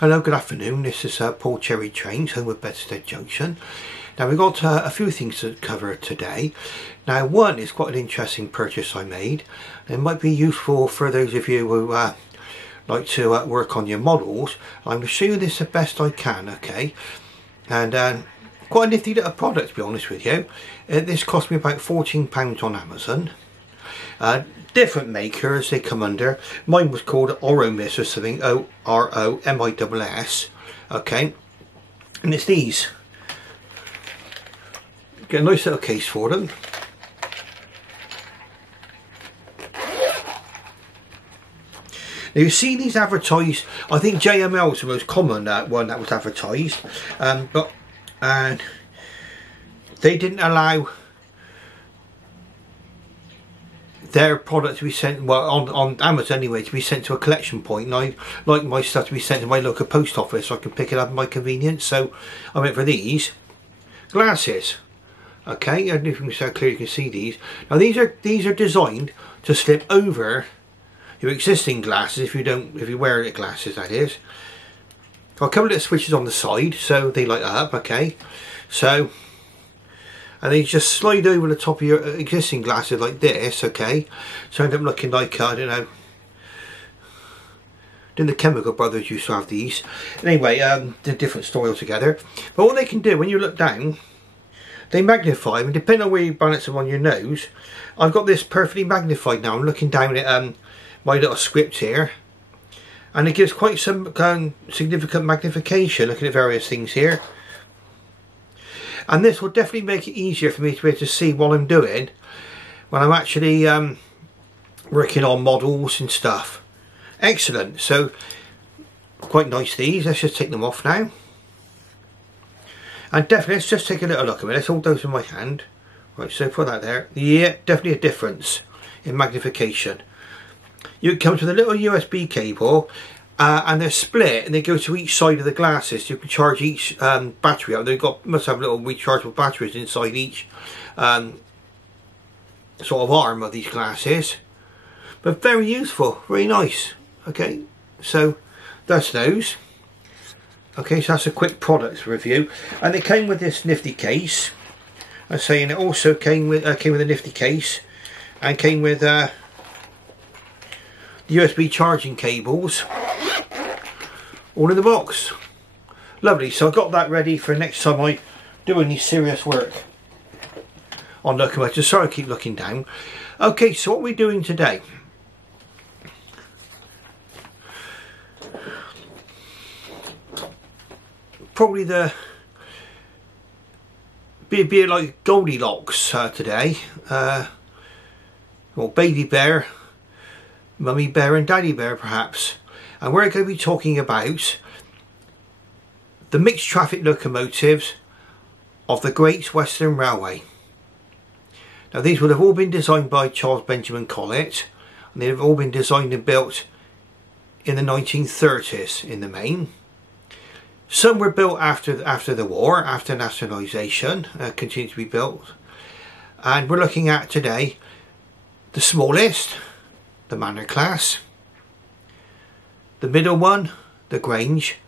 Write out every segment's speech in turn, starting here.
Hello, good afternoon. This is Paul Cherry Trains, home of Bedstead Junction. Now we've got a few things to cover today. Now one is quite an interesting purchase I made. It might be useful for those of you who like to work on your models. I'm going to show you this the best I can, okay? And quite a nifty little product, to be honest with you. This cost me about £14 on Amazon. Different makers they come under. Mine was called Oromiss or something, O-R-O-M-I-S-S, okay? And it's these. Get a nice little case for them. Now you see these advertised, I think JML is the most common one that was advertised, but they didn't allow their product to be sent, well, on Amazon anyway, to be sent to a collection point. And I like my stuff to be sent to my local post office so I can pick it up at my convenience. So I went for these glasses. Okay, I don't know if you can see how clear you can see these. Now these are designed to slip over your existing glasses if you wear the glasses, that is. Got a couple of switches on the side so they light up, okay. So, and they just slide over the top of your existing glasses like this, okay. So end up looking like, I don't know, the Chemical Brothers used to have these. Anyway, they're a different story altogether. But what they can do, when you look down, they magnify, and depending on where you balance them on your nose, I've got this perfectly magnified now. I'm looking down at my little script here, and it gives quite some significant magnification, looking at various things here. And this will definitely make it easier for me to be able to see what I'm doing when I'm actually working on models and stuff. Excellent. So quite nice these. Let's just take them off now. And definitely, let's just take a little look at it. Let's hold those in my hand. Right, so put that there. Yeah, definitely a difference in magnification. You come with a little USB cable, and they're split, and they go to each side of the glasses. You can charge each battery up. They've must have little rechargeable batteries inside each sort of arm of these glasses. But very useful, very nice. Okay, so that's those. Okay, so that's a quick product review, and it came with this nifty case. I'm saying it also came with a nifty case, and came with USB charging cables, all in the box. Lovely. So I got that ready for next time I do any serious work on locomotives. Sorry, I keep looking down. Okay, so what we're doing today. Probably be like Goldilocks today, or Baby Bear, Mummy Bear and Daddy Bear perhaps. And we're going to be talking about the mixed traffic locomotives of the Great Western Railway. Now these would have all been designed by Charles Benjamin Collett, and they've all been designed and built in the 1930s in the main. Some were built after the war, after nationalisation, continued to be built. And we're looking at today the smallest, the Manor Class, the middle one, the Grange,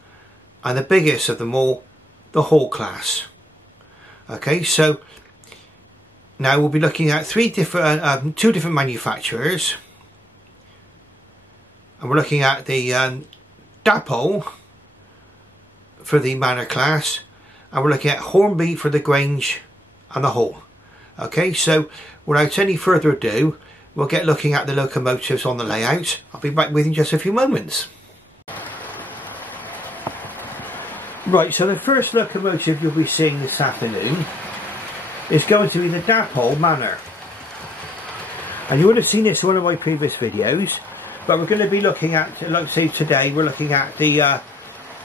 and the biggest of them all, the Hall Class. Okay, so now we'll be looking at two different manufacturers, and we're looking at the Dapol for the Manor Class, and we're looking at Hornby for the Grange and the Hall. Okay, so without any further ado, we'll get looking at the locomotives on the layout. I'll be back with you in just a few moments. Right, so the first locomotive you'll be seeing this afternoon is going to be the Dapol Manor. And you would have seen this in one of my previous videos, but we're going to be looking at, like say today, we're looking at the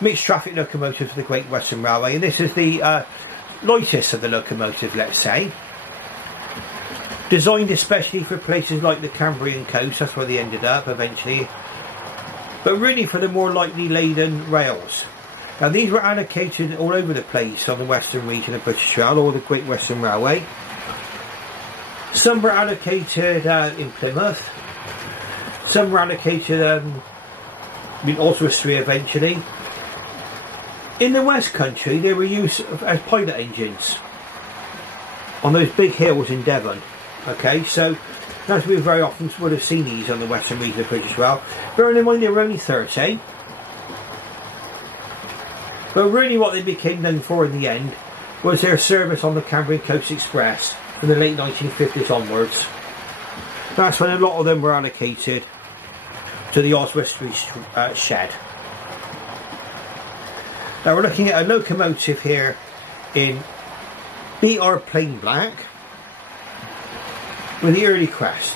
mixed traffic locomotives of the Great Western Railway, and this is the lightest of the locomotive, let's say. Designed especially for places like the Cambrian coast, that's where they ended up eventually, but really for the more lightly laden rails. Now these were allocated all over the place on the western region of British Rail, or the Great Western Railway. Some were allocated in Plymouth, some were allocated in Austria eventually, In the West Country, they were used as pilot engines on those big hills in Devon. Okay, so that's we very often would have seen these on the western region of British Rail. Bearing in mind they were only 30, but really what they became known for in the end was their service on the Cambrian Coast Express from the late 1950s onwards. That's when a lot of them were allocated to the Oswestry shed. Now we're looking at a locomotive here in BR plain black with the early crest.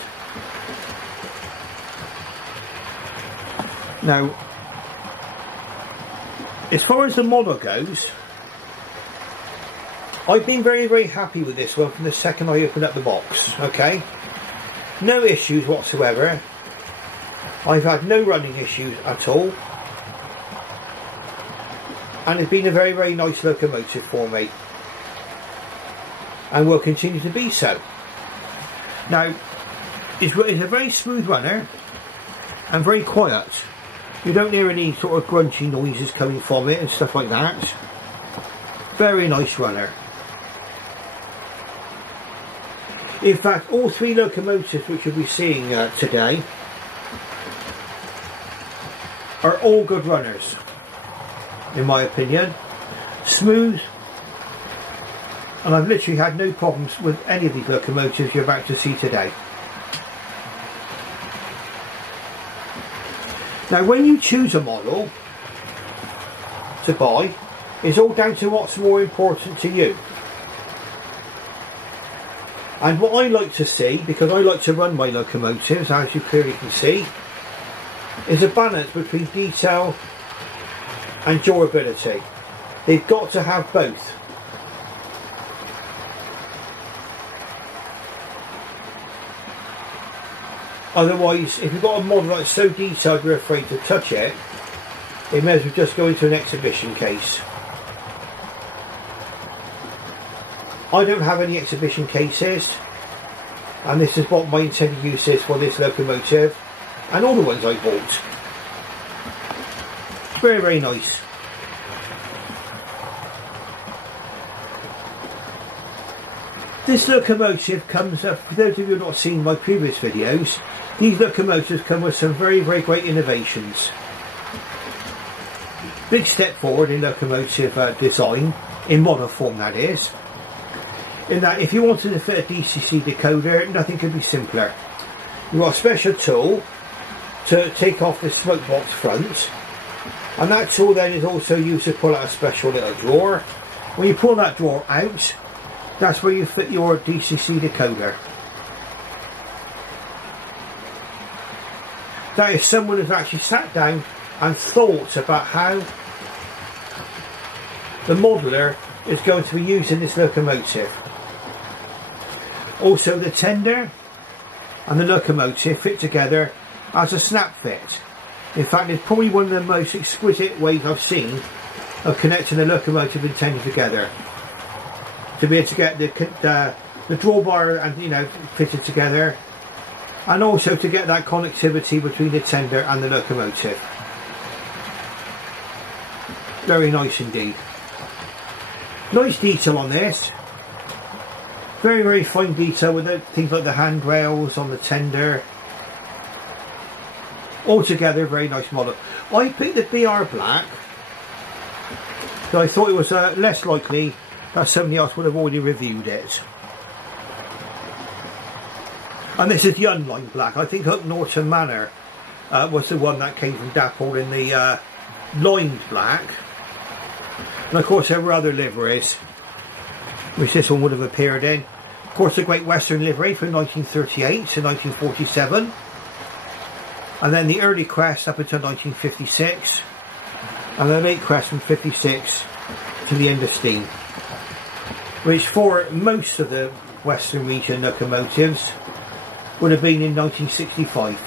Now, as far as the model goes, I've been very, very happy with this one from the second I opened up the box. Okay, no issues whatsoever. I've had no running issues at all, and it's been a very, very nice locomotive for me, and will continue to be so. Now, it's a very smooth runner and very quiet. You don't hear any sort of grunchy noises coming from it and stuff like that. Very nice runner. In fact, all three locomotives which you'll be seeing today are all good runners, in my opinion. Smooth, and I've literally had no problems with any of these locomotives you're about to see today. Now, when you choose a model to buy, it's all down to what's more important to you. And what I like to see, because I like to run my locomotives, as you clearly can see, is a balance between detail and durability. They've got to have both. Otherwise, if you've got a model that's so detailed you're afraid to touch it, it may as well just go into an exhibition case. I don't have any exhibition cases, and this is what my intended use is for this locomotive and all the ones I bought. Very, very nice. This locomotive comes up, for those of you who have not seen my previous videos, these locomotives come with some very, very great innovations. Big step forward in locomotive design, in model form that is. In that if you wanted to fit a DCC decoder, nothing could be simpler. You've got a special tool to take off the smoke box front, and that tool then is also used to pull out a special little drawer. When you pull that drawer out, that's where you fit your DCC decoder. That is someone who's actually sat down and thought about how the modeler is going to be using this locomotive. Also, the tender and the locomotive fit together as a snap fit. In fact, it's probably one of the most exquisite ways I've seen of connecting a locomotive and tender together. To be able to get the drawbar and, you know, fitted together, and also to get that connectivity between the tender and the locomotive. Very nice indeed. Nice detail on this. Very, very fine detail with things like the handrails on the tender. Altogether, very nice model. I picked the BR Black, so I thought it was less likely that somebody else would have already reviewed it. And this is the unlined black. I think Hornby Manor was the one that came from Dapol in the lined black. And of course there were other liveries which this one would have appeared in. Of course the Great Western livery from 1938 to 1947. And then the early crest up until 1956. And the late crest from 56 to the end of steam. Which for most of the Western region locomotives would have been in 1965.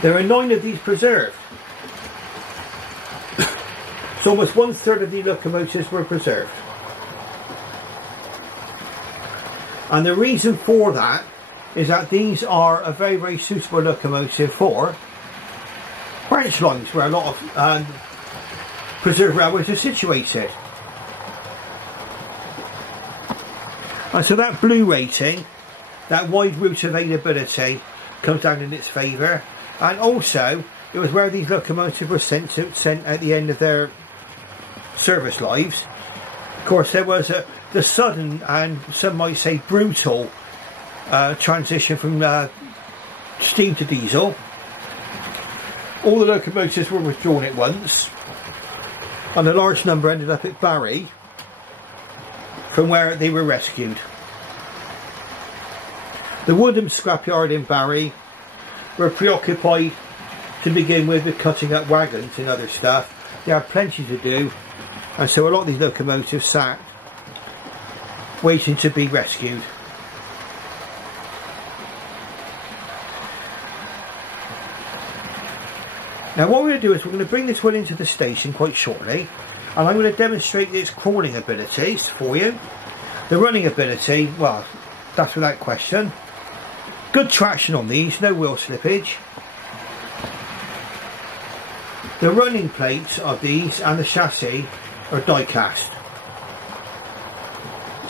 There are 9 of these preserved. So almost 1/3 of the locomotives were preserved. And the reason for that is that these are a very, very suitable locomotive for branch lines where a lot of preserved railways are situated. And so that blue rating, that wide route availability, comes down in its favour. And also, it was where these locomotives were sent at the end of their service lives. Of course, there was the sudden, and some might say brutal, transition from steam to diesel. All the locomotives were withdrawn at once, and a large number ended up at Barry, from where they were rescued. The Woodham scrapyard in Barry were preoccupied to begin with cutting up wagons and other stuff. They had plenty to do, and so a lot of these locomotives sat waiting to be rescued. Now what we're going to do is we're going to bring this one into the station quite shortly, and I'm going to demonstrate its crawling abilities for you. The running ability, well, that's without question. Good traction on these, no wheel slippage. The running plates of these and the chassis are die cast,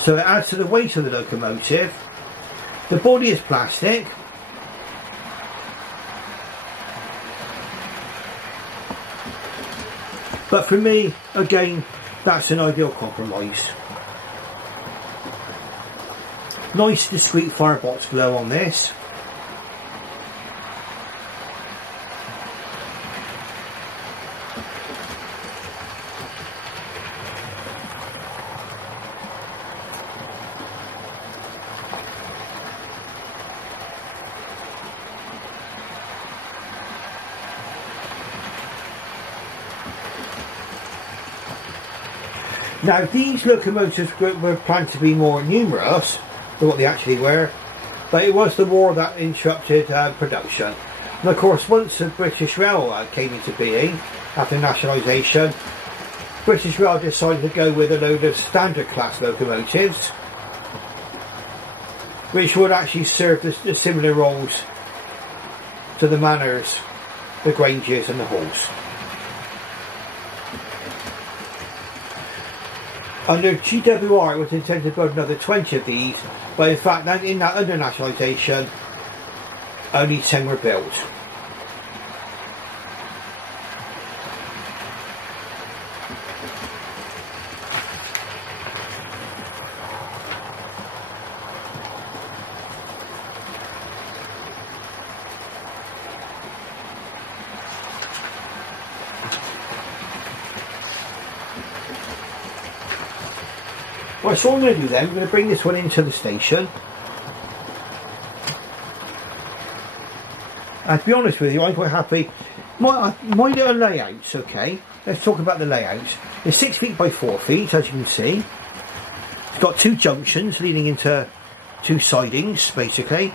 so it adds to the weight of the locomotive. The body is plastic. But for me, again, that's an ideal compromise. Nice discreet firebox glow on this. Now these locomotives were planned to be more numerous than what they actually were, but it was the war that interrupted production. And of course, once the British Rail came into being after nationalisation, British Rail decided to go with a load of standard class locomotives, which would actually serve the similar roles to the Manors, the Granges and the Halls. Under GWR it was intended to build another 20 of these, but in fact in that under nationalisation only 10 were built. Right, so what I'm going to do then, I'm going to bring this one into the station. And to be honest with you, I'm quite happy. My little layout's okay. Let's talk about the layout. It's 6 feet by 4 feet, as you can see. It's got 2 junctions leading into 2 sidings, basically.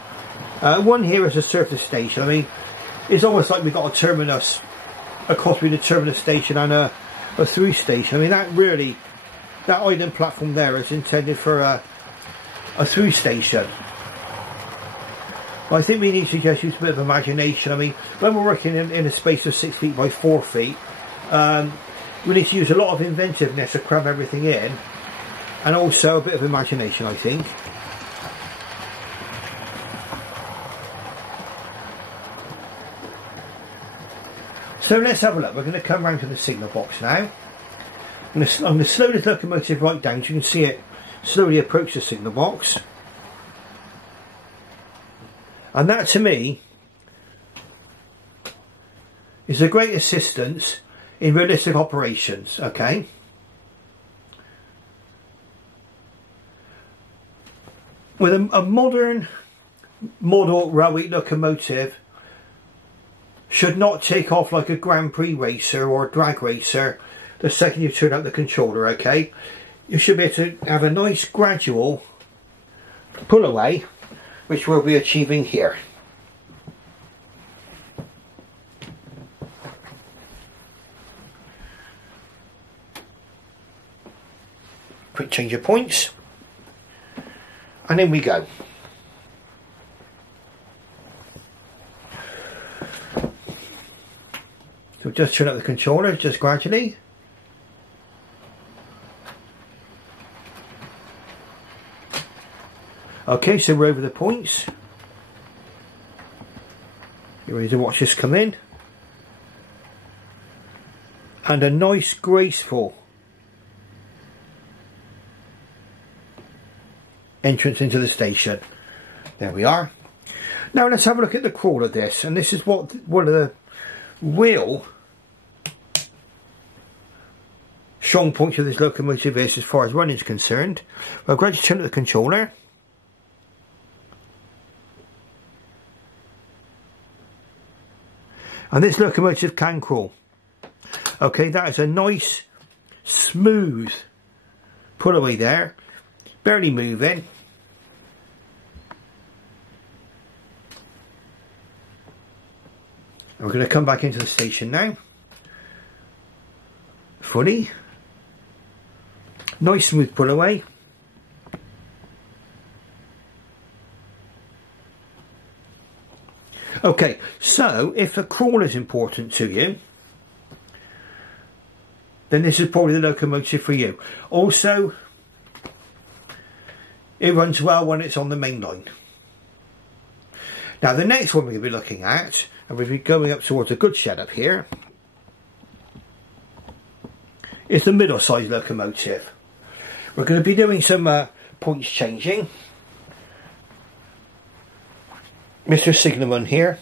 One here is a surface station. I mean, it's almost like we've got a terminus, across between the terminus station and a through station. I mean, that island platform there is intended for a through station. I think we need to just use a bit of imagination. I mean, when we're working in a space of 6 feet by 4 feet, we need to use a lot of inventiveness to cram everything in, and also a bit of imagination, I think. So let's have a look. We're going to come round to the signal box now. I'm going to slow this locomotive right down so you can see it slowly approach the signal box. And that to me is a great assistance in realistic operations, okay? With a modern model railway locomotive should not take off like a Grand Prix racer or a drag racer the second you turn up the controller, okay? You should be able to have a nice gradual pull away, which we'll be achieving here. Quick change of points, and in we go. So just turn up the controller just gradually. Okay, so we're over the points. You're ready to watch this come in. And a nice, graceful entrance into the station. There we are. Now let's have a look at the crawl of this. And this is what one of the real strong points of this locomotive is as far as running is concerned. I'll gradually turn up the controller. And this locomotive can crawl. Okay, that is a nice, smooth pull away there. Barely moving. And we're going to come back into the station now. Fully. Nice, smooth pull away. Okay, so if the crawl is important to you, then this is probably the locomotive for you. Also, it runs well when it's on the main line. Now the next one we're going to be looking at, and we'll be going up towards a good shed up here, is the middle-sized locomotive. We're going to be doing some points changing. Mr. Signalman here.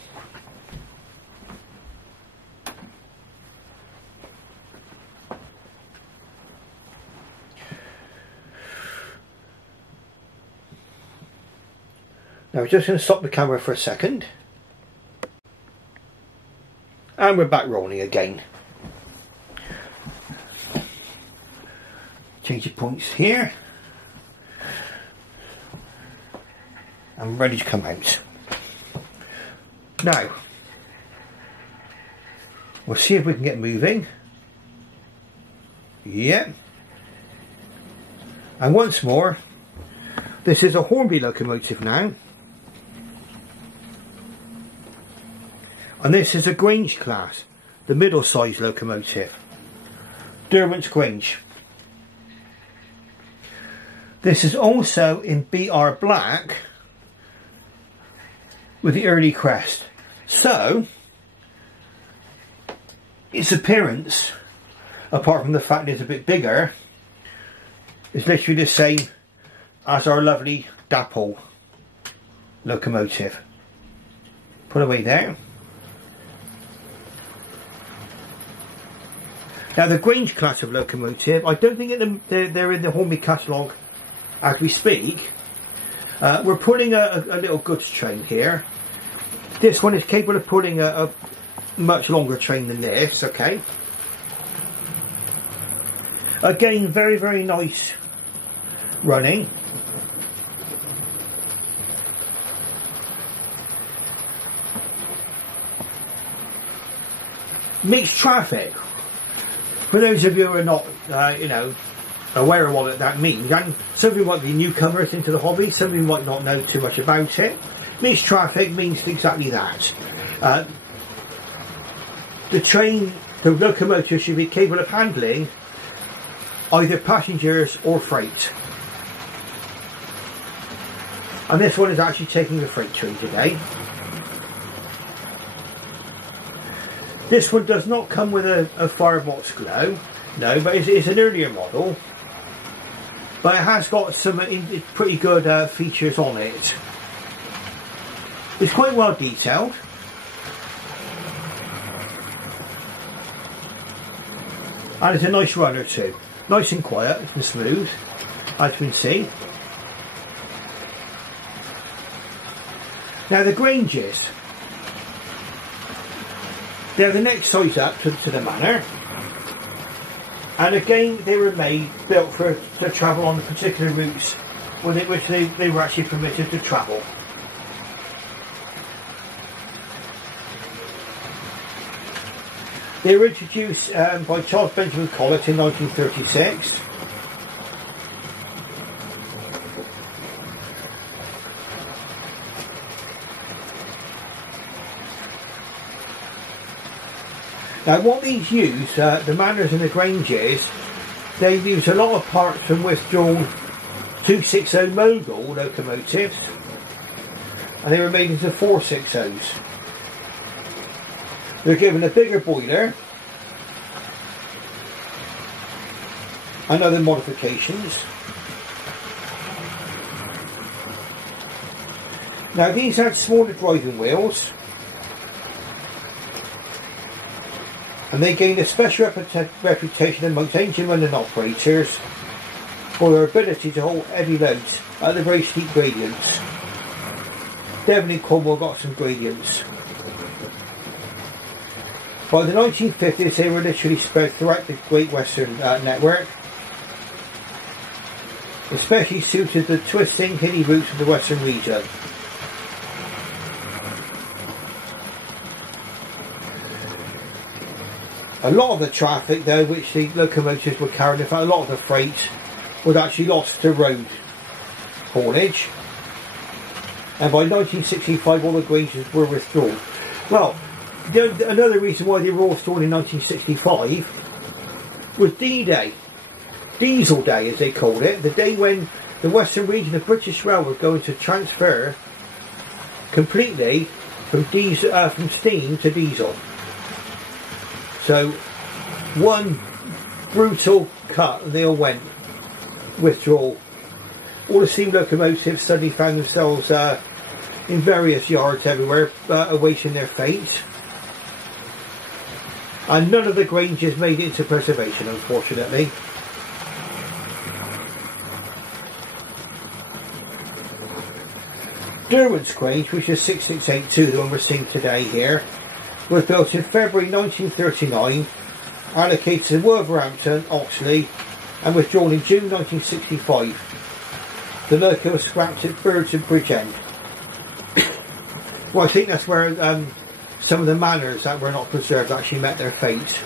Now we're just going to stop the camera for a second. And we're back rolling again. Change the points here. And ready to come out. Now, we'll see if we can get moving. Yeah. And once more, this is a Hornby locomotive now. And this is a Grange Class, the middle-sized locomotive. Derwent's Grange. This is also in BR black with the early crest. So, its appearance, apart from the fact it's a bit bigger, is literally the same as our lovely Dapol locomotive. Put away there. Now the Grange class of locomotive, I don't think they're in the Hornby catalogue as we speak. We're pulling a little goods train here. This one is capable of pulling a much longer train than this, okay. Again, very, very nice running. Mixed traffic. For those of you who are not, you know, aware of what that means, and some of you might be newcomers into the hobby, some of you might not know too much about it. Mixed traffic means exactly that. The locomotive should be capable of handling either passengers or freight. And this one is actually taking the freight train today. This one does not come with a firebox glow, no, but it's an earlier model. But it has got some pretty good features on it. It's quite well detailed. And it's a nice runner too. Nice and quiet and smooth, as you can see. Now the Granges, they're the next size up to the manor, and again they were built to travel on the particular routes which they were actually permitted to travel. They were introduced by Charles Benjamin Collett in 1936. Now what these use, the Manors and the Granges, they use a lot of parts from withdrawn 260 Mogul locomotives, and they were made into 460s. They're given a bigger boiler and other modifications. Now these had smaller driving wheels, and they gained a special reputation amongst engine running operators for their ability to hold heavy loads at the very steep gradients. Devon and Cornwall got some gradients. By the 1950s they were literally spread throughout the Great Western network, especially suited the twisting, hilly routes of the Western region. A lot of the traffic though which the locomotives were carrying, in fact a lot of the freight, was actually lost to road haulage, and by 1965 all the Granges were withdrawn. Well, another reason why they were all withdrawn in 1965 was D-Day, Diesel Day as they called it, the day when the Western region of British Rail was going to transfer completely from steam to diesel. So one brutal cut and they all went withdrawal. All the steam locomotives suddenly found themselves in various yards everywhere awaiting their fate, and none of the Granges made it into preservation, unfortunately. Derwent's Grange, which is 6682, the one we're seeing today here, was built in February 1939, allocated to Wolverhampton, Oxley, and was drawn in June 1965. The loco was scrapped at Birds and Bridgend. Well, I think that's where some of the manors that were not preserved actually met their fate.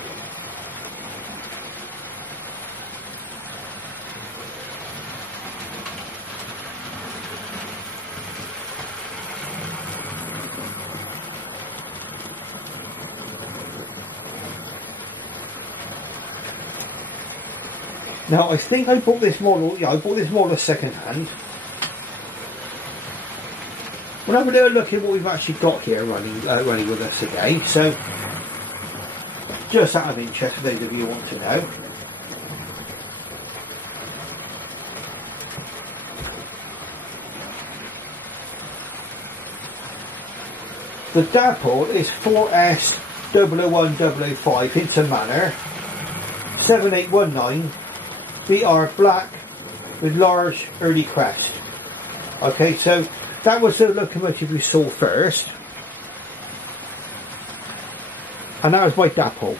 Now I think I bought this model, I bought this model second hand. We'll have a little look at what we've actually got here running with us today. So, just out of interest for those of you who want to know. The Dapol is 4S001005 Hinton Manor, 7819, BR black with large early crest. Okay, so that was the locomotive we saw first, and that was by Dapol.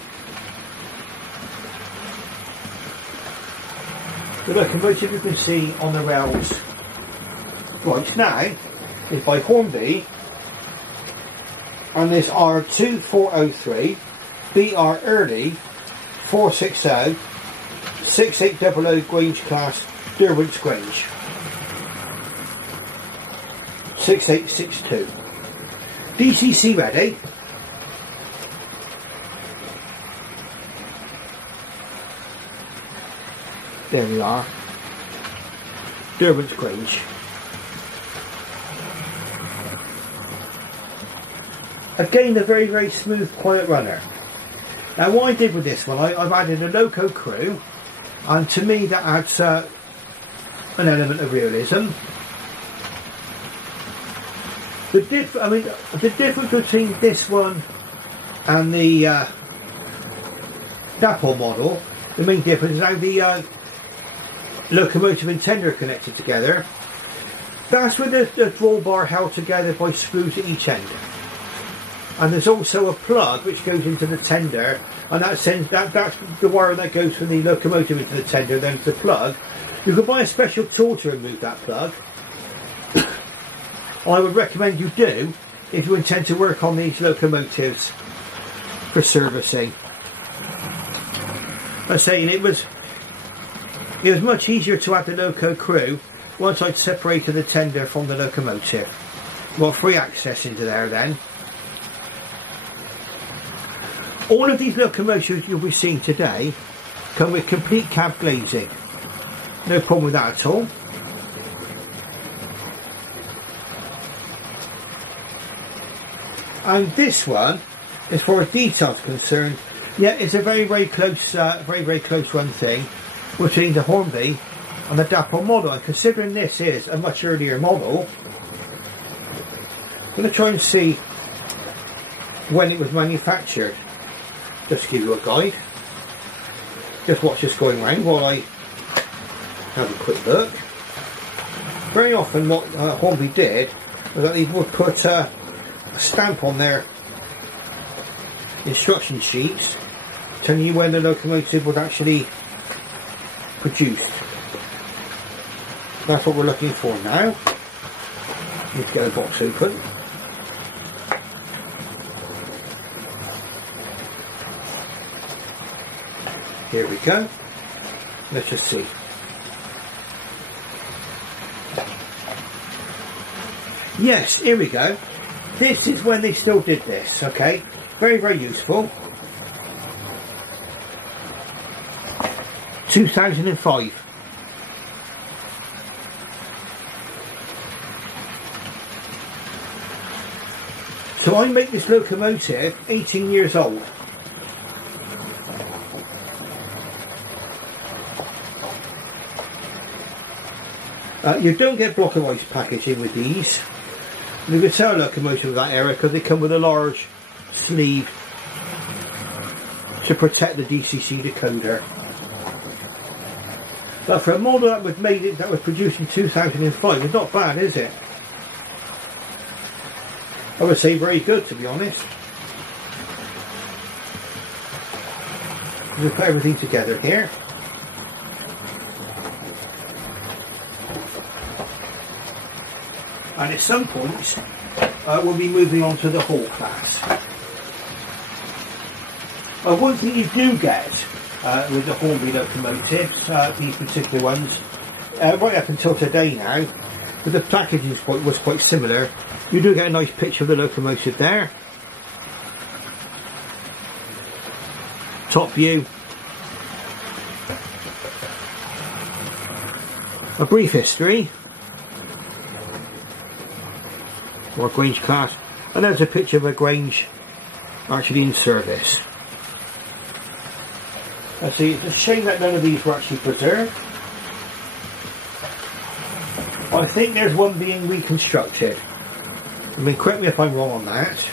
The locomotive you can see on the rails right now is by Hornby, and this R2403 BR early 460 6800 Grange Class, Derwent's Grange, 6862. DCC ready. There we are. Derwent's Grange. Again, a very, very smooth, quiet runner. Now, what I did with this one, I've added a loco crew, and to me that adds an element of realism. The difference between this one and the Dapol model, the main difference is how the locomotive and tender are connected together. That's with the drawbar held together by screws at each end. And there's also a plug which goes into the tender, and that's the wire that goes from the locomotive into the tender, then to the plug. You can buy a special tool to remove that plug. I would recommend you do if you intend to work on these locomotives for servicing. I'm saying it was much easier to add the loco crew once I'd separated the tender from the locomotive. Got free access into there then. All of these locomotives you'll be seeing today come with complete cab glazing. No problem with that at all. And this one, as far as details concerned, yeah, it's a very close run thing between the Hornby and the Dapol model. And considering this is a much earlier model, I'm going to try and see when it was manufactured. Just to give you a guide. Just watch this going round while I have a quick look. Very often what Hornby did was that they would put a stamp on their instruction sheets telling you when the locomotive was actually produced. That's what we're looking for now. Let's get the box open. Here we go. Let's just see. Yes, here we go. This is when they still did this, okay? Very useful. 2005. So I make this locomotive 18 years old. You don't get block of ice packaging with these. You can tell a locomotive of that era because they come with a large sleeve to protect the DCC decoder. But for a model that was produced in 2005, it's not bad, is it? I would say very good, to be honest. We'll put everything together here. And at some point, we'll be moving on to the Hall class. One thing you do get with the Hornby locomotives, these particular ones, right up until today now, but the packaging was quite similar. You do get a nice picture of the locomotive there. Top view. A brief history. Or Grange Class, and there's a picture of a Grange actually in service. Let's see, it's a shame that none of these were actually preserved. I think there's one being reconstructed. I mean, correct me if I'm wrong on that.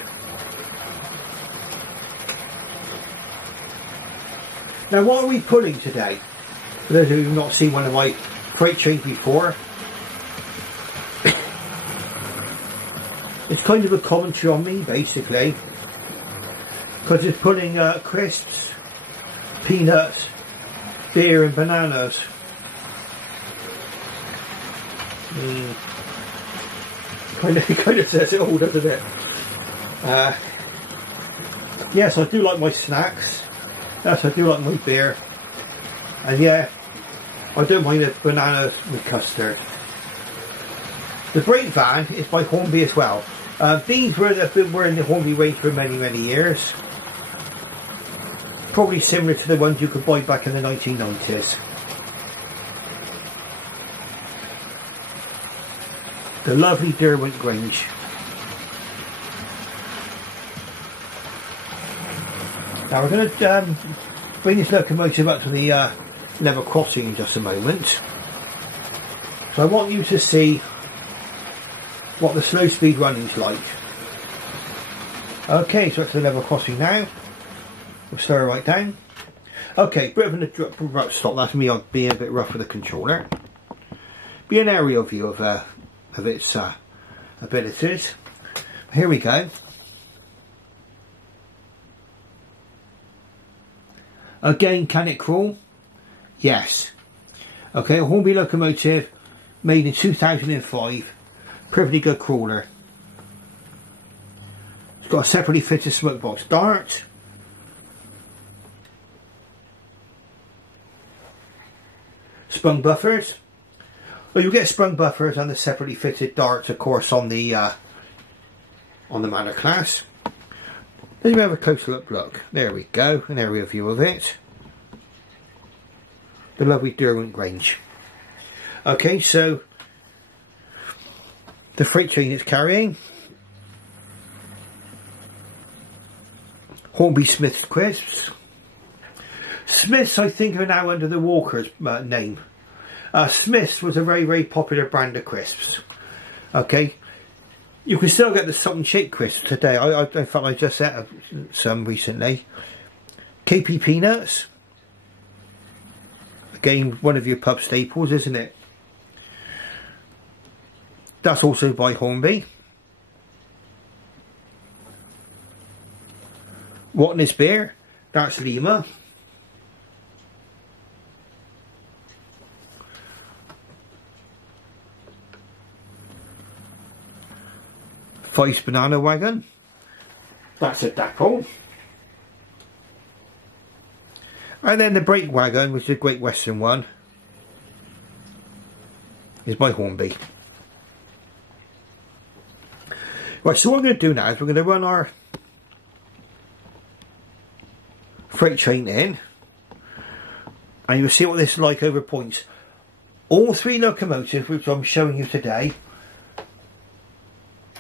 Now, what are we pulling today? For those who have not seen one of my freight trains before, it's kind of a commentary on me, basically, because it's pulling crisps, peanuts, beer and bananas. Kind of says it all, doesn't it? Yes, I do like my snacks. Yes, I do like my beer. And yeah, I don't mind the bananas with custard. The brake van is by Hornby as well. These were in the Hornby range for many years. Probably similar to the ones you could buy back in the 1990s. The lovely Derwent Grange. Now we're going to bring this locomotive up to the level crossing in just a moment. So I want you to see what the slow speed running's like. Okay, so it's the level crossing now. We'll slow it right down. Okay, bit of an abrupt stop. That's me being a bit rough with the controller. Be an aerial view of its abilities. Here we go. Again, can it crawl? Yes. Okay, a Hornby locomotive made in 2005. Pretty good crawler. It's got a separately fitted smoke box dart. Sprung buffers. Well, you get sprung buffers and the separately fitted darts, of course, on the Manor Class. Let's have a closer look. There we go, an aerial view of it. The lovely Derwent Grange. Okay, so the freight train it's carrying. Hornby Smith's crisps. Smiths, I think, are now under the Walker's name. Smiths was a very, very popular brand of crisps. Okay, you can still get the salt and shake crisps today. In fact, I just ate some recently. KP Peanuts. Again, one of your pub staples, isn't it? That's also by Hornby. Watness beer. That's Lima. Feist Banana Wagon. That's a Dapol. And then the brake wagon, which is a Great Western one, is by Hornby. Right, so what we're going to do now is we're going to run our freight train in, and you'll see what this is like over points. All three locomotives which I'm showing you today,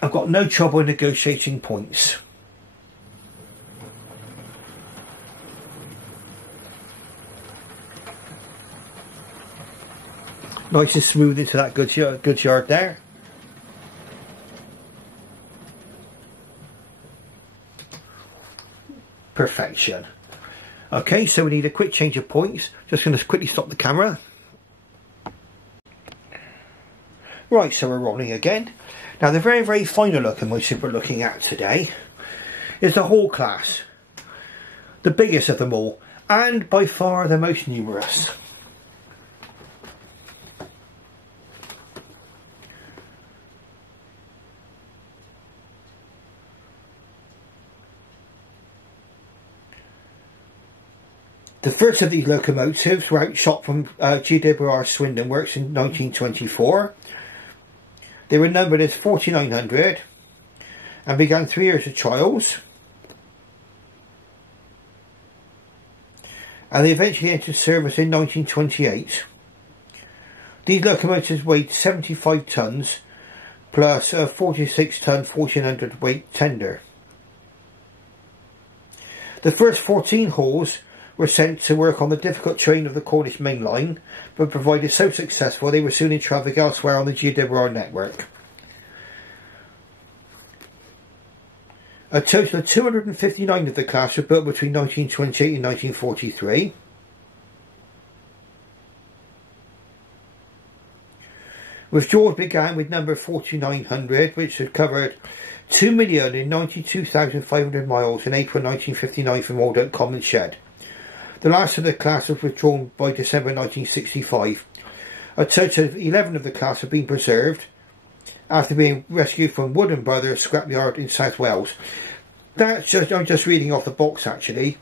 I've got no trouble negotiating points. Nice and smooth into that goods yard there. Perfection. Okay, so we need a quick change of points. Just going to quickly stop the camera. Right, so we're rolling again. Now the very, very final locomotive we're looking at today is the Hall class. The biggest of them all, and by far the most numerous. The first of these locomotives were outshot from GWR Swindon Works in 1924. They were numbered as 4900 and began 3 years of trials. And they eventually entered service in 1928. These locomotives weighed 75 tonnes plus a 46 tonne 1400 weight tender. The first 14 halls were sent to work on the difficult train of the Cornish Main Line, but provided so successful they were soon in traffic elsewhere on the GWR network. A total of 259 of the class were built between 1928 and 1943. Withdrawals began with number 4900, which had covered 2,092,500 miles in April 1959 from Old Oak Common Shed. The last of the class was withdrawn by December 1965. A total of 11 of the class have been preserved after being rescued from Wooden Brothers scrapyard in South Wales. That's just, I'm just reading off the box actually.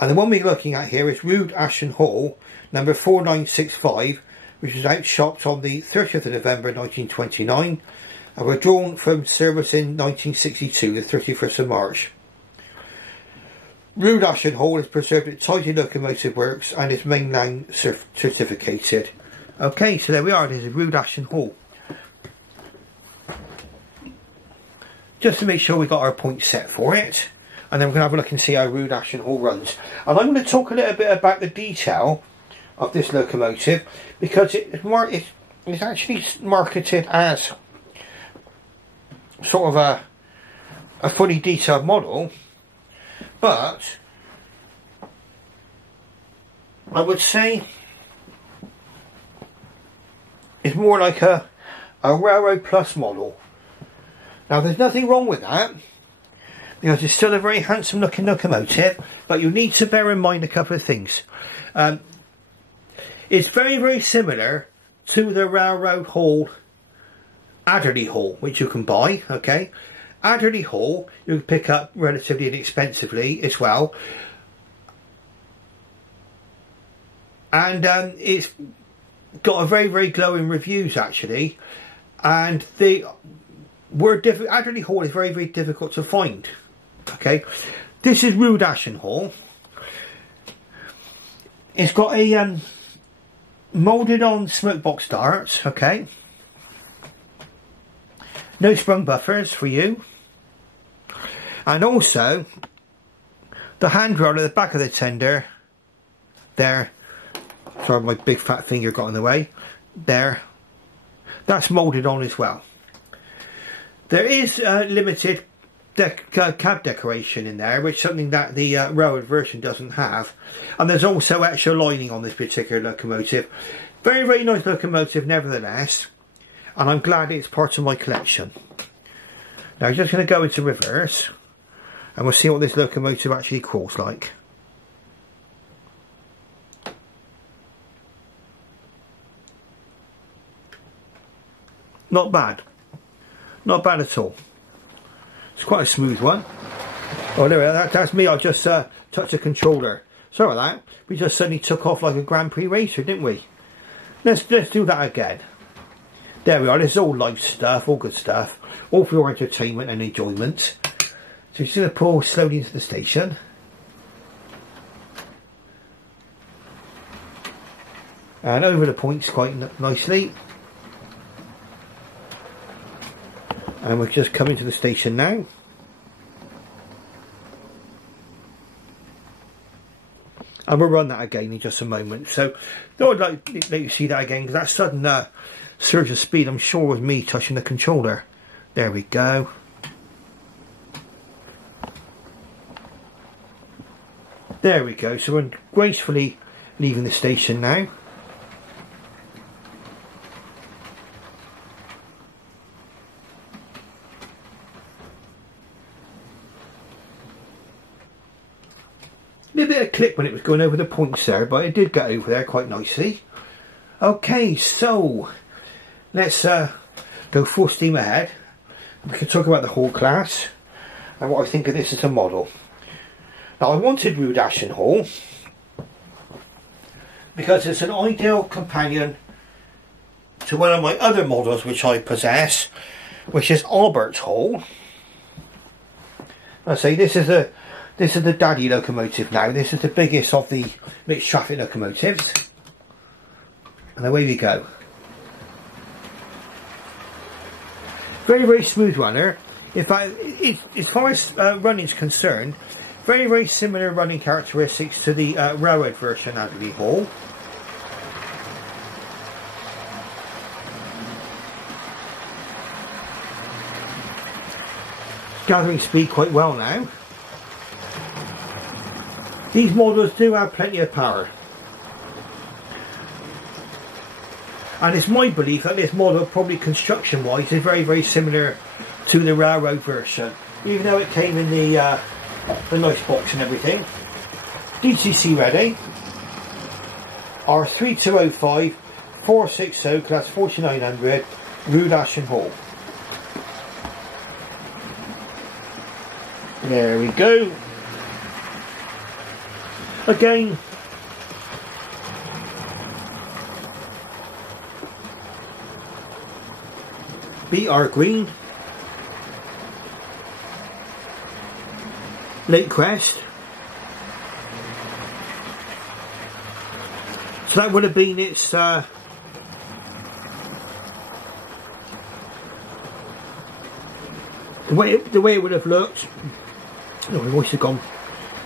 And the one we're looking at here is Rood Ashton Hall, number 4965, which was outshopped on the 30th of November 1929 and withdrawn from service in 1962, the 31st of March. Rood Ashton Hall is preserved at Tidy Locomotive Works and is mainline certificated. Okay, so there we are, there's a Rood Ashton Hall. Just to make sure we got our points set for it, and then we're going to have a look and see how Rood Ashton Hall runs. And I'm going to talk a little bit about the detail of this locomotive, because it's actually marketed as sort of a fully detailed model. But I would say it's more like a Railroad Plus model. Now there's nothing wrong with that, because it's still a very handsome looking locomotive, but you need to bear in mind a couple of things. It's very, very similar to the Railroad Hall, Adderley Hall, which you can buy, okay? Adderley Hall you can pick up relatively inexpensively as well, and it's got a very, very glowing reviews actually, and they were Adderley Hall is very, very difficult to find. Okay, this is Rue Ashen Hall. It's got a moulded on smoke box darts, okay. No sprung buffers for you. And also the handrail at the back of the tender there. Sorry, my big fat finger got in the way. There. That's moulded on as well. There is limited cab decoration in there, which is something that the railroad version doesn't have. And there's also extra lining on this particular locomotive. Very, very nice locomotive nevertheless. And I'm glad it's part of my collection. Now I'm just going to go into reverse. And we'll see what this locomotive actually crawls like. Not bad. Not bad at all. It's quite a smooth one. Oh, there, that's me. I just touched the controller. Sorry about that. We just suddenly took off like a Grand Prix racer, didn't we? Let's do that again. There we are. This is all live stuff, all good stuff. All for your entertainment and enjoyment. So just going to pull slowly into the station. And over the points quite nicely. And we're just coming to the station now. And we'll run that again in just a moment. So I'd like you to see that again, because that sudden surge of speed, I'm sure, was me touching the controller. There we go. There we go. So we're gracefully leaving the station now. A bit of clip when it was going over the points there, but it did get over there quite nicely. Okay, so let's go full steam ahead. We can talk about the Hall class and what I think of this as a model. Now, I wanted Rue Ashen Hall because it's an ideal companion to one of my other models which I possess, which is Albert Hall. I say this is the daddy locomotive now. This is the biggest of the mixed traffic locomotives. And away we go. Very, very smooth runner. In fact, as far as running is concerned, very, very similar running characteristics to the railroad version out of the Hall. Gathering speed quite well now. These models do have plenty of power. And it's my belief that this model, probably construction wise, is very, very similar to the railroad version. Even though it came in the nice box and everything. DTC ready. R3205 460 class 4900 Rue Ashen Hall. There we go. Again, BR Green, Lake Crest. So that would have been its the way it would have looked. Oh, my voice has gone.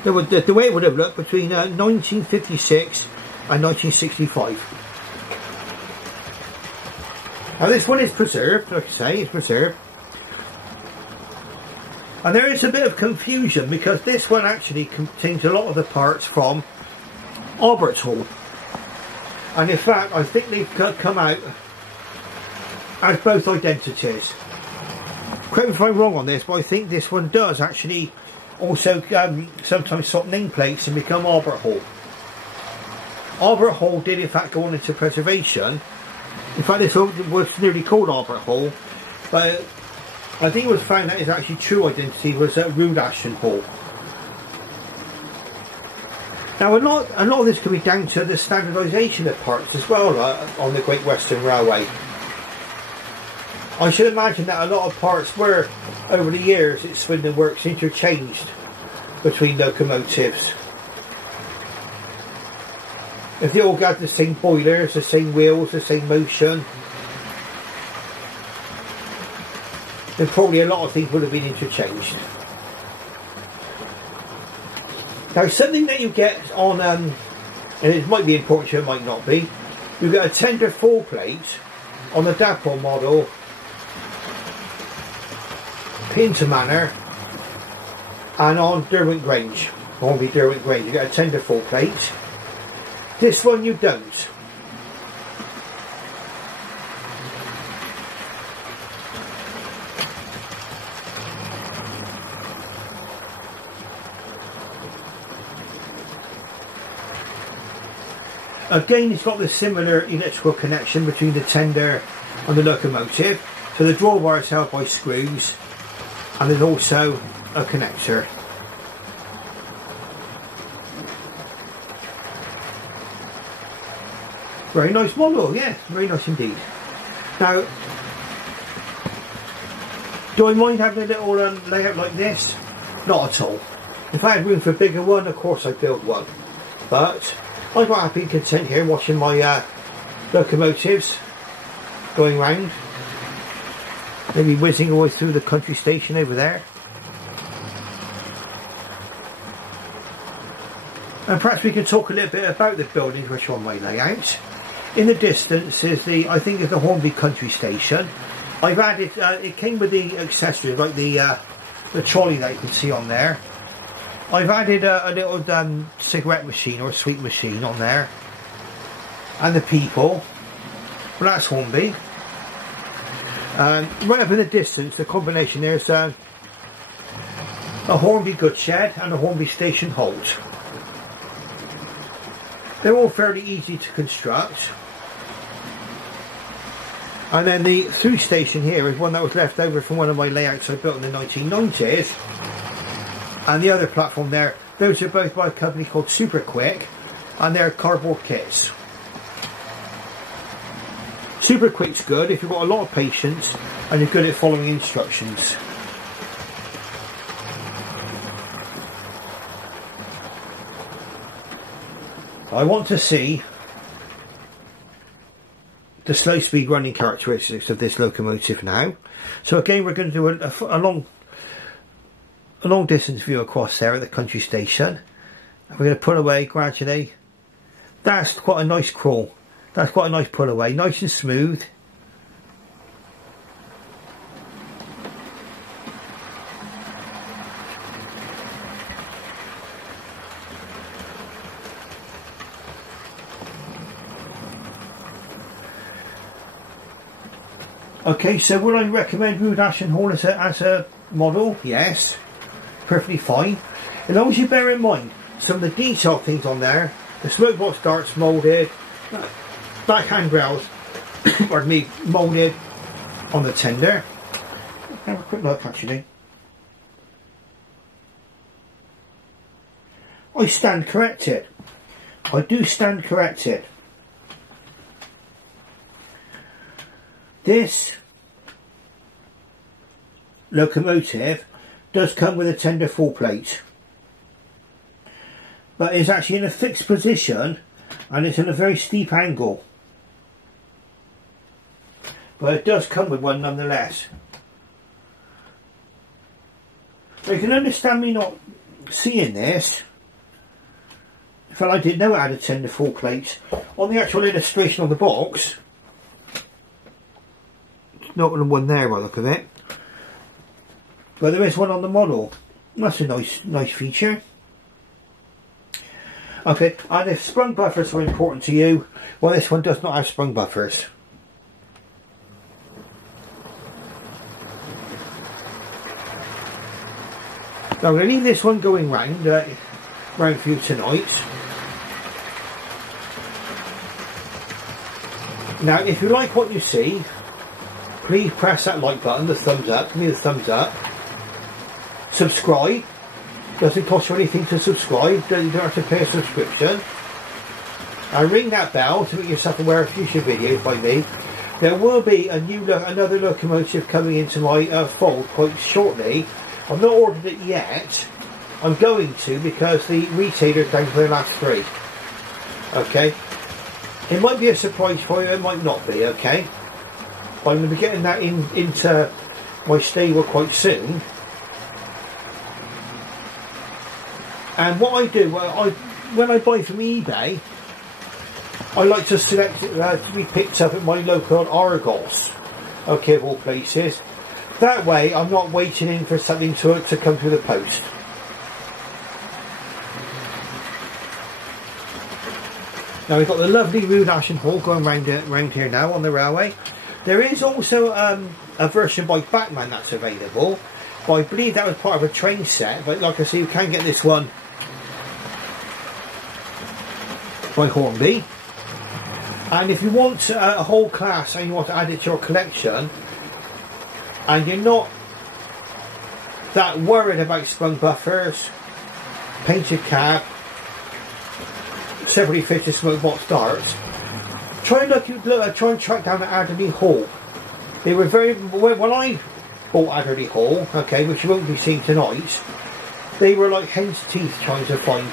The way it would have looked between 1956 and 1965. Now this one is preserved, like I say, it's preserved. And there is a bit of confusion because this one actually contains a lot of the parts from Albert Hall. And in fact, I think they've come out as both identities. Correct me if I'm wrong on this, but I think this one does actually also sometimes swap nameplates and become Albert Hall. Albert Hall did in fact go on into preservation. In fact, this was nearly called Albert Hall, but I think it was found that his actually true identity was Rue Ashen Hall. Now a lot of this can be down to the standardisation of parts as well on the Great Western Railway. I should imagine that a lot of parts were, over the years, at Swindon Works, interchanged between locomotives. If they all got the same boilers, the same wheels, the same motion, then probably a lot of things would have been interchanged. Now, something that you get on, and it might be important to you, it might not be, you get a tender full plate on the Dapol model, Daph Manor, and on Hornby Grange, you get a tender full plate. This one you don't. Again, it's got the similar electrical connection between the tender and the locomotive. So the drawbar is held by screws, and there's also a connector. Very nice model, yeah, very nice indeed. Now, do I mind having a little layout like this? Not at all. If I had room for a bigger one, of course I'd build one. But I'm quite happy and content here watching my locomotives going round. Maybe whizzing away through the country station over there. And perhaps we can talk a little bit about the buildings which are on my layout. In the distance is the, I think it's the Hornby country station. I've added, it came with the accessories like the trolley that you can see on there. I've added a little cigarette machine or a sweet machine on there. And the people. Well, that's Hornby. Right up in the distance, the combination there's a Hornby goods shed and a Hornby station halt. They're all fairly easy to construct. And then the through station here is one that was left over from one of my layouts I built in the 1990s. And the other platform there, those are both by a company called Super Quick, and they're cardboard kits. Super Quick's good if you've got a lot of patience and you're good at following instructions. I want to see the slow speed running characteristics of this locomotive now. So again, we're going to do a long distance view across there at the country station. And we're going to pull away gradually. That's quite a nice crawl. That's quite a nice pull away, nice and smooth. Okay, so would I recommend Rood Ashton Hall as a model? Yes, perfectly fine. As long as you bear in mind some of the detail things on there, the smoke box darts moulded, back handrails, pardon me, moulded on the tender. Have a quick look actually. I stand corrected. I do stand corrected. This locomotive does come with a tender full plate, but it's actually in a fixed position and it's in a very steep angle, but it does come with one nonetheless. So you can understand me not seeing this. In fact, I didn't know it had a tender full plate. On the actual illustration of the box, not the one there by the look of it, but there is one on the model. That's a nice feature. Okay, and if sprung buffers are important to you, well, this one does not have sprung buffers. Now I'm going to leave this one going round for you tonight. Now, if you like what you see, please press that like button, the thumbs up, give me the thumbs up. Subscribe. Doesn't cost you anything to subscribe, you don't have to pay a subscription. And ring that bell to make yourself aware of future videos by me. There will be another locomotive coming into my fold quite shortly. I've not ordered it yet. I'm going to, because the retailer came for the last 3. Okay. It might be a surprise for you, it might not be, okay. But I'm going to be getting that into my stable quite soon. And what I do, when I buy from eBay, I like to select it to be picked up at my local Argos, okay, of all places. That way I'm not waiting in for something to come through the post. Now we've got the lovely Rude Ashen Hall going round here now on the railway. There is also a version by Batman that's available, but I believe that was part of a train set. But like I say, you can get this one by Hornby. And if you want a whole class and you want to add it to your collection, and you're not that worried about sprung buffers, painted cab, separately fitted smoke box darts, try and track down at Adderley Hall. They were when I bought Adderley Hall, okay, which you won't be seeing tonight, they were like hen's teeth trying to find.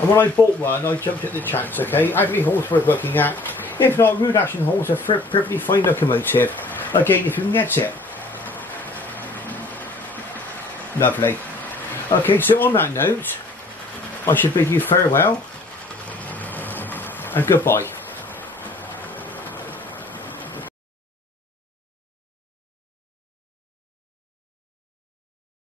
And when I bought one, I jumped at the chance, okay. Adderley Hall's worth looking at. If not, Rude Ashen Hall's a perfectly fine locomotive. Again, if you can get it. Lovely. Okay, so on that note, I should bid you farewell and goodbye.